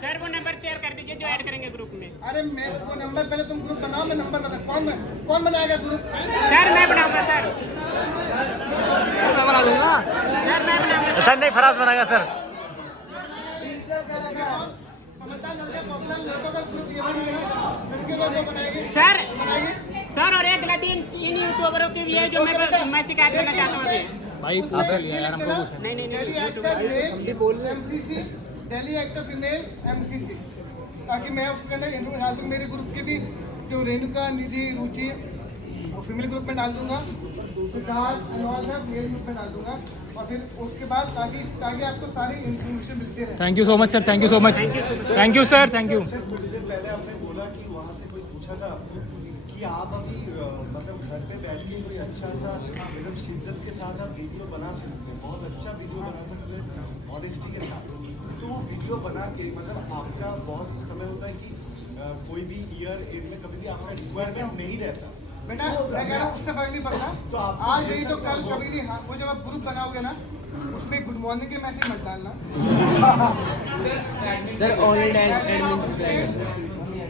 सर वो नंबर शेयर कर दीजिए जो ऐड करेंगे ग्रुप में। अरे मैं वो नंबर, पहले तुम ग्रुप बनाओ, मैं नंबर बता, कौन बनाएगा ग्रुप? सर मैं बनाऊंगा सर, मैं बना दूंगा सर मैं बनाऊंगा सर। नहीं, फराज बनाएगा सर। समझदार लड़के पॉपुलर लड़कों का ग्रुप ये बनेगा, लड़के लोग जो बनाएंगे सर और एक गलती इन यूट्यूबरों की भी है जो मैं शिकायत करना चाहता हूँ अभी। भाई पूछ लिया यार, हमको पूछा। नहीं Delhi MCC, Delhi actor female MCC, ताकि मैं उसके अंदर इंफॉर्मेशन डाल दूँ। मेरे ग्रुप के भी जो रेणुका, निधि, रुचि, और फीमेल ग्रुप में डाल दूंगा, सिद्धार्थ अनवाल है मेल ग्रुप में डाल दूंगा, और फिर उसके बाद ताकि आपको सारी इन्फॉर्मेशन मिलती रहे। Thank you so much sir, thank you so much, thank you sir, thank you. कुछ देर पहले आपने बोला कि वहाँ से कोई पूछा था कि आप अभी मतलब घर पे बैठ के कोई अच्छा सा मतलब शिद्दत के साथ आप वीडियो बना सकते हैं, बहुत अच्छा वीडियो बना सकते हैं ऑनेस्टी के साथ। तो वो वीडियो बना के मतलब आपका बहुत समय होता है कि कोई भी ईयर एंड में कभी भी आपका रिक्वायरमेंट नहीं रहता। बेटा मैं कह रहा हूँ उससे फर्क नहीं पड़ता, तो आप आज नहीं तो कल कभी नहीं। हाँ, वो जब आप ग्रुप बनाओगे ना, उसमें गुड मॉर्निंग के मैसेज मत डालना। सर ऑलरेडी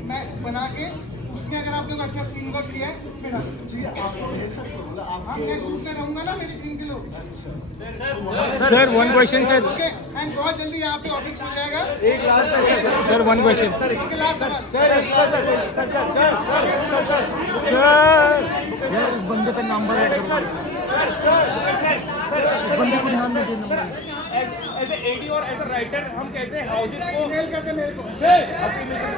मैं बना के उसमें अगर आपने कोई अच्छा सीन वर्क किया है उसमें डाल जी आप भेज सकते हो मतलब आप मैं ग्रुप में रहूंगा ना, मेरी टीम के लोग। Sir one question sir, okay, and बहुत जल्दी यहाँ पे ऑफिस खुल जाएगा। Sir one question okay, last सवाल। सर यार बंदे पे नंबर ऐड करो, बंदे को ध्यान में देना। एज ए एडी और एज ए राइटर हम कैसे हाउसेस को मेल करते मेरे को।